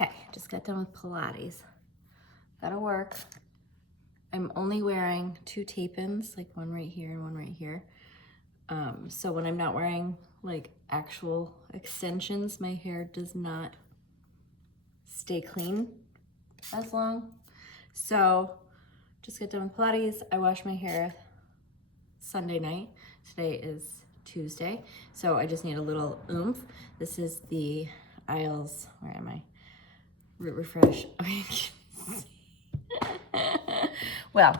Okay, just got done with Pilates. Gotta work. I'm only wearing 2 tape-ins, like one right here and one right here. So when I'm not wearing like actual extensions, my hair does not stay clean as long. So just got done with Pilates. I washed my hair Sunday night. Today is Tuesday, so I just need a little oomph. This is the Isles, where am I? Root Refresh. Well,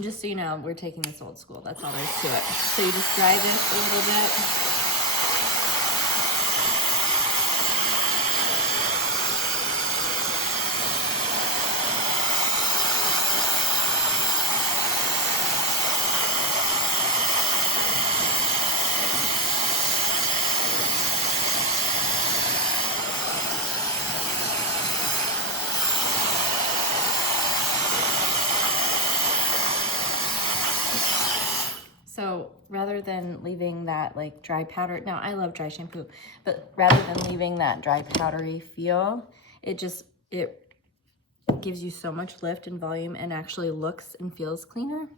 just so you know, we're taking this old school. That's all there is to it. So you just dry this a little bit. So rather than leaving that like dry powder, now I love dry shampoo, but rather than leaving that dry powdery feel, it gives you so much lift and volume and actually looks and feels cleaner.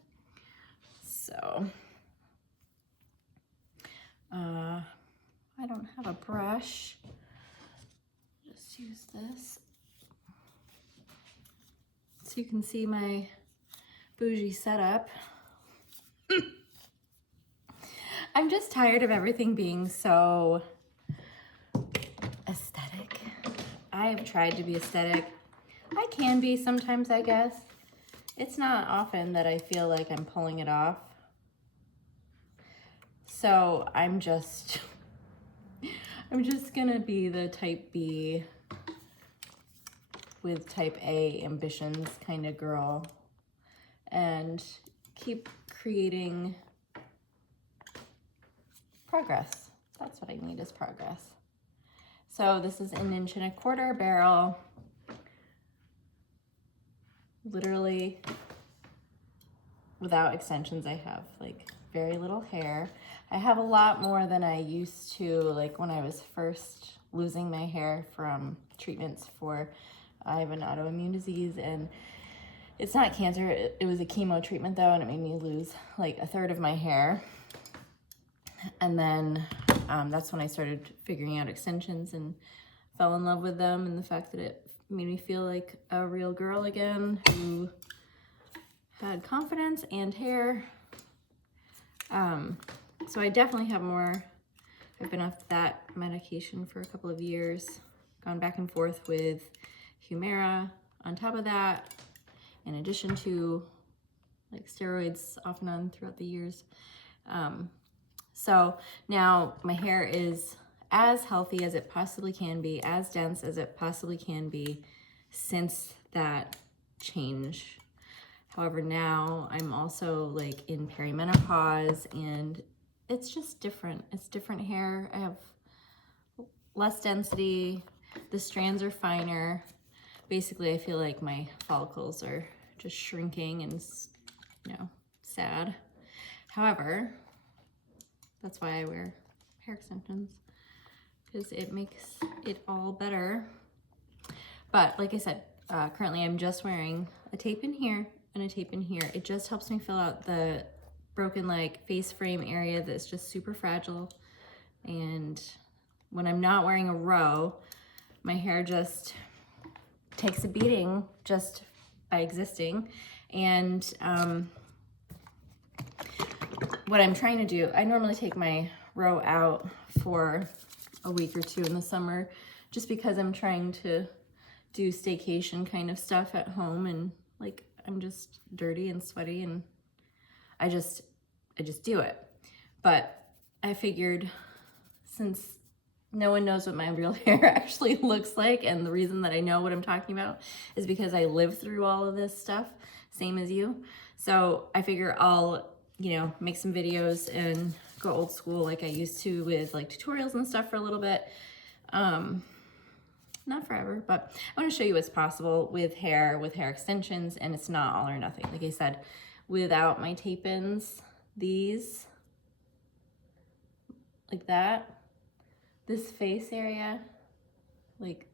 So, I don't have a brush. Just use this. So you can see my bougie setup. I'm just tired of everything being so aesthetic. I have tried to be aesthetic. I can be sometimes, I guess. It's not often that I feel like I'm pulling it off. So I'm just gonna be the type B with type A ambitions kind of girl and keep creating progress. That's what I need, is progress. So this is 1 1/4 inch barrel. Literally without extensions, I have like very little hair. I have a lot more than I used to, like when I was first losing my hair from treatments for, I have an autoimmune disease, and it's not cancer, it was a chemo treatment though, and it made me lose like 1/3 of my hair. And then that's when I started figuring out extensions and fell in love with them, and the fact that it made me feel like a real girl again who had confidence and hair. So I definitely have more. I've been off that medication for a couple of years, gone back and forth with Humira on top of that, in addition to like steroids off and on throughout the years. So now my hair is as healthy as it possibly can be, as dense as it possibly can be since that change. However, now I'm also like in perimenopause, and it's just different. It's different hair. I have less density. The strands are finer. Basically, I feel like my follicles are just shrinking and, you know, sad. However, that's why I wear hair extensions, because it makes it all better. But like I said, currently I'm just wearing a tape in here and a tape in here. It just helps me fill out the broken like face frame area that's just super fragile. And when I'm not wearing a row, my hair just takes a beating just by existing. And what I'm trying to do, I normally take my row out for a week or 2 in the summer, just because I'm trying to do staycation kind of stuff at home, and like I'm just dirty and sweaty, and I just do it. But I figured, since no one knows what my real hair actually looks like, and the reason that I know what I'm talking about is because I lived through all of this stuff, same as you. So I figure I'll, you know, make some videos and go old school like I used to with like tutorials and stuff for a little bit. Not forever, but I want to show you what's possible with hair extensions, and it's not all or nothing. Like I said, without my tape-ins, these, like that, this face area, like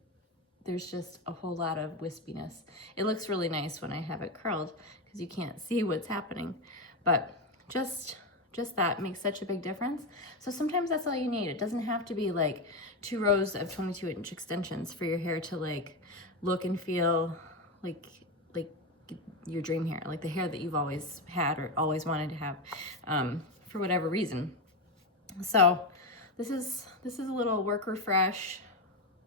there's just a whole lot of wispiness. It looks really nice when I have it curled because you can't see what's happening, but just that makes such a big difference. So sometimes that's all you need. It doesn't have to be like 2 rows of 22-inch extensions for your hair to like look and feel like your dream hair, like the hair that you've always had or always wanted to have, for whatever reason. So this is a little work refresh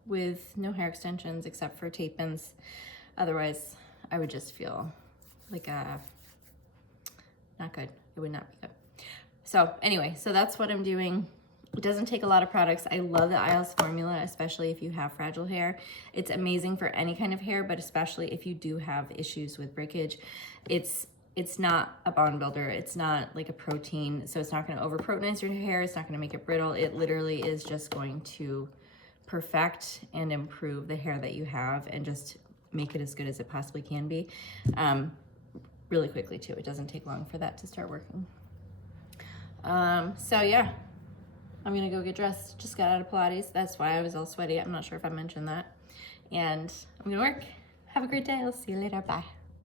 with no hair extensions except for tape-ins. Otherwise, I would just feel like not good. It would not be good. So anyway, so that's what I'm doing. It doesn't take a lot of products. I love the Isles formula, especially if you have fragile hair. It's amazing for any kind of hair, but especially if you do have issues with breakage. It's not a bond builder. It's not like a protein, so it's not going to over proteinize your hair. It's not going to make it brittle. It literally is just going to perfect and improve the hair that you have and just make it as good as it possibly can be. Really quickly too. It doesn't take long for that to start working. So yeah, I'm gonna go get dressed. Just got out of Pilates. That's why I was all sweaty. I'm not sure if I mentioned that. And I'm gonna work. Have a great day. I'll see you later. Bye.